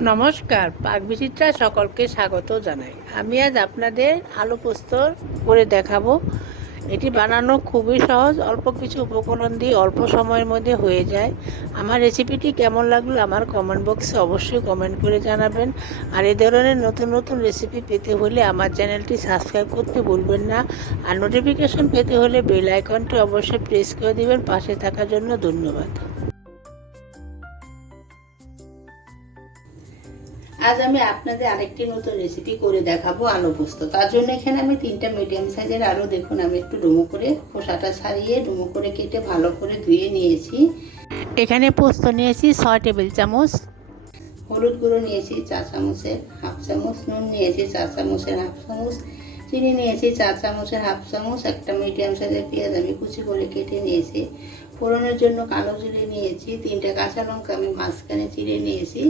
নমস্কার, পাক বিচিত্রা সকলকে স্বাগত জানাই। আমি আজ আপনাদের আলু পোস্ত করে দেখাবো। এটি বানানো খুবই সহজ, অল্প কিছু উপকরণ দিয়ে অল্প সময়ের মধ্যে হয়ে যায়। আমার রেসিপিটি কেমন লাগল আমার কমেন্ট বক্সে অবশ্যই কমেন্ট করে জানাবেন। আর এই ধরনের নতুন নতুন রেসিপি পেতে হলে আমার চ্যানেলটি সাবস্ক্রাইব করতে ভুলবেন না। আর নোটিফিকেশন পেতে হলে বেল আইকনটি অবশ্যই প্রেস করে দিবেন। পাশে থাকার জন্য ধন্যবাদ। আজ আমি আপনাদের আরেকটি নতুন রেসিপি করে দেখাবো আলু পোস্ত। তার জন্য এখানে আমি তিনটা মিডিয়াম সাইজের আলু দেখুন আমি একটু ডুমো করে খোসাটা ছাড়িয়ে ডুমো করে কেটে ভালো করে ধুয়ে নিয়েছি। এখানে পোস্ত নিয়েছি ছয় টেবিল চামচ। হলুদ গুঁড়ো নিয়েছি চা চামচের হাফ চামচ নুন নিয়েছি চা চামচের হাফ চামচ চিনি নিয়েছি চা চামচের হাফ চামচ একটা মিডিয়াম সাইজের পেঁয়াজ আমি কুচি করে কেটে নিয়েছি। ফোড়নের জন্য কালো জিরে নিয়েছি, তিনটা কাঁচা লঙ্কা আমি মাঝখানে চিড়ে নিয়েছি,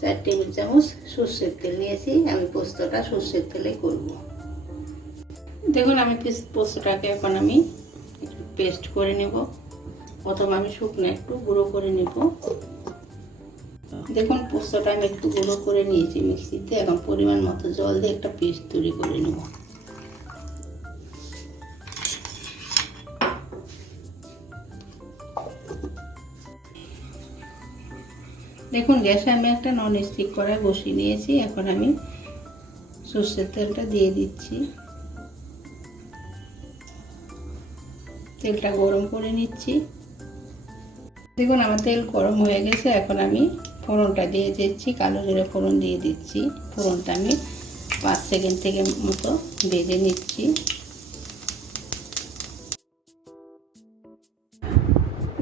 চার টেবিল চামচ সর্ষের তেল নিয়েছি, আমি পোস্তটা সর্ষের তেলে করব। দেখুন আমি পোস্তটাকে এখন আমি একটু পেস্ট করে নেব, প্রথম আমি শুকনো একটু গুঁড়ো করে নেব। দেখুন পোস্তটা আমি একটু গুঁড়ো করে নিয়েছি মিক্সিতে, এখন পরিমাণ মতো জল দিয়ে একটা পেস্ট তৈরি করে নেব। দেখুন, গ্যাসে আমি একটা নন স্টিক কড়াই বসিয়ে নিয়েছি। এখন আমি সর্ষের তেলটা দিয়ে দিচ্ছি। তেলটা গরম করে নিচ্ছি। দেখুন, আমার তেল গরম হয়ে গেছে। এখন আমি ফোড়নটা দিয়ে দিচ্ছি, কালো জিরে ফোড়ন দিয়ে দিচ্ছি। ফোড়নটা আমি পাঁচ সেকেন্ড থেকে মতো ভেজে নিচ্ছি।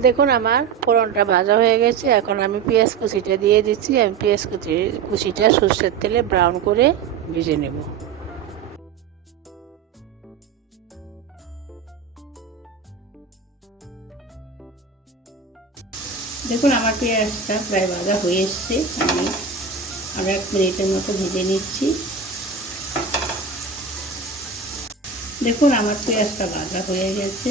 দেখুন, আমার ফোড়নটা ভাজা হয়ে গেছে। এখন আমি পেঁয়াজ কুচিটা দিয়ে দিচ্ছি। আমি পেঁয়াজ কুচি, কুচিটা সর্ষের তেলে ব্রাউন করে ভেজে নেব। দেখুন, আমার পেঁয়াজটা প্রায় ভাজা হয়ে এসছে। আমি আর এক মিনিটের মতো ভেজে নিচ্ছি। দেখুন, আমার পেঁয়াজটা ভাজা হয়ে গেছে।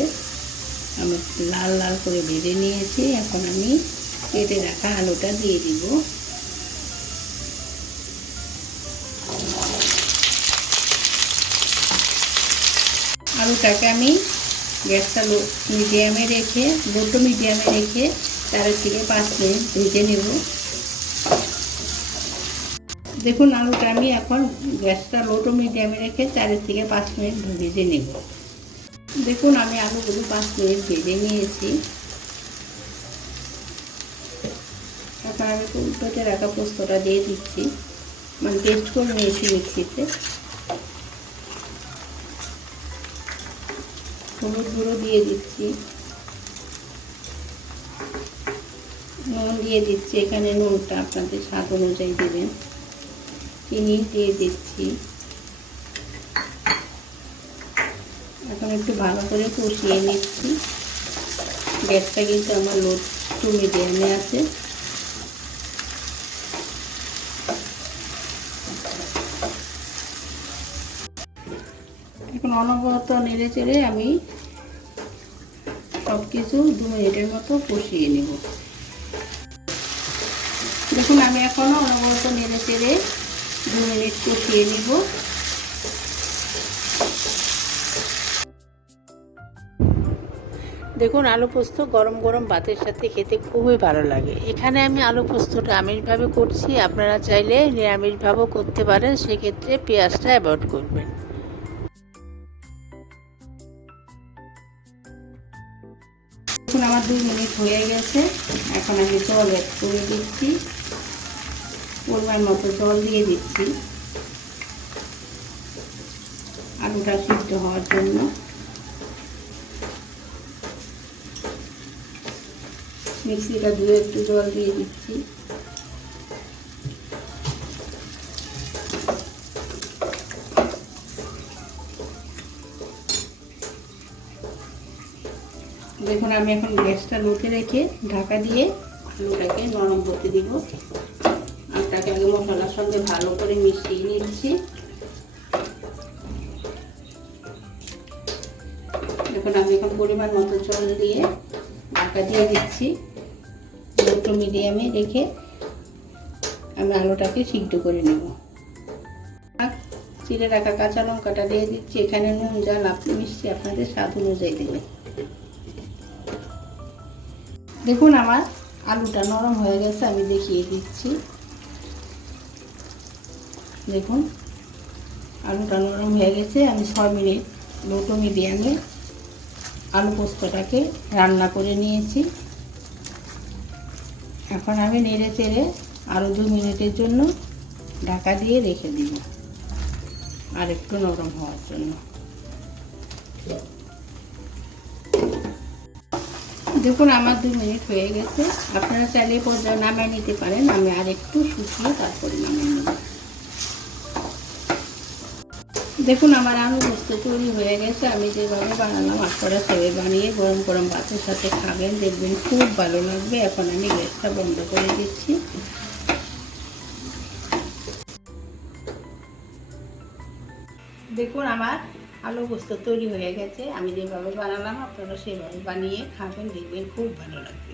আমি লাল লাল করে ভেজে নিয়েছি। এখন আমি কেটে রাখা আলুটা দিয়ে দিব। আলুটাকে আমি গ্যাসটা লো মিডিয়ামে রেখে লোটো মিডিয়ামে রেখে চার থেকে পাঁচ মিনিট ভেজে নেব। দেখুন, আলুটা আমি এখন গ্যাসটা লোটো মিডিয়ামে রেখে চারের থেকে পাঁচ মিনিট ভেজে নেব। দেখুন, আমি আলুগুলো পাঁচ মিনিট ভেজে নিয়েছি। এখন আমি উল্টোতে রাখা পোস্তটা দিয়ে দিচ্ছি। মানে পেস্ট করে নিয়েছি মিক্সিতে। হলুদ গুঁড়ো দিয়ে দিচ্ছি। নুন দিয়ে দিচ্ছি। এখানে নুনটা আপনাদের স্বাদ অনুযায়ী দেবেন। চিনি দিয়ে দিচ্ছি। একটু ভালো করে কষিয়ে নিচ্ছি। গ্যাসটা কিন্তু আমার লো টু মিডিয়ামে আছে। এখন অনবরত নেড়ে চেড়ে আমি সব কিছু দু মিনিটের মতো কষিয়ে নেব। দেখুন, আমি এখনও অনবরত নেড়ে চেড়ে দু মিনিট কষিয়ে নেব। দেখুন, আলু পোস্ত গরম গরম ভাতের সাথে খেতে খুবই ভালো লাগে। এখানে আমি আলু পোস্তটা আমিষভাবে করছি। আপনারা চাইলে নিরামিষভাবেও করতে পারেন। সেক্ষেত্রে পেঁয়াজটা অ্যাভয়েড করবেন। দেখুন, আমার দুই মিনিট হয়ে গেছে। এখন আমি জল অ্যাড করে দিচ্ছি। পরিমাণ মতো জল দিয়ে দিচ্ছি। আলুটা সিদ্ধ হওয়ার জন্য। মিক্সিটা ধুয়ে একটু জল দিয়ে দিচ্ছি। দেখুন, আমি এখন গ্যাসটা লোতে রেখে ঢাকা দিয়ে আলুটাকে নরম করতে দিব। আলুটাকে আগে মশলার সঙ্গে ভালো করে মিশিয়ে নিচ্ছি। দেখুন, আমি এখন পরিমাণ মতো জল দিয়ে ঢাকা দিয়ে দিচ্ছি। দুটো মিডিয়ামে রেখে আমি আলুটাকে সিদ্ধ করে নেব। চিড়ে রাখা কাঁচা লঙ্কাটা দিয়ে দিচ্ছি। এখানে নুন, জাল আপনি মিষ্টি আপনাদের স্বাদ অনুযায়ী দেবেন। দেখুন আমার আলুটা নরম হয়ে গেছে, আমি দেখিয়ে দিচ্ছি। দেখুন, আলুটা নরম হয়ে গেছে। আমি ছয় মিনিট লোটো মিডিয়ামে আলু পোস্তটাকে রান্না করে নিয়েছি। এখন আমি নেড়ে চেড়ে আরও দু মিনিটের জন্য ঢাকা দিয়ে রেখে দিব। আর একটু নরম হওয়ার জন্য। দেখুন, আমার দু মিনিট হয়ে গেছে। আপনারা চাইলে পর্যায়ে নামিয়ে নিতে পারেন। আমি আর একটু শুকিয়ে তারপরে নামিয়ে নেব। দেখুন, আমার আলু পোস্ত তৈরি হয়ে গেছে। আমি যেভাবে বানালাম আপনারা সেভাবে বানিয়ে গরম গরম ভাতের সাথে খাবেন, দেখবেন খুব ভালো লাগবে। এখন আমি গ্যাসটা বন্ধ করে দিচ্ছি। দেখুন, আমার আলু পোস্ত তৈরি হয়ে গেছে। আমি যেভাবে বানালাম, আপনারা সেভাবে বানিয়ে খাবেন, দেখবেন খুব ভালো লাগবে।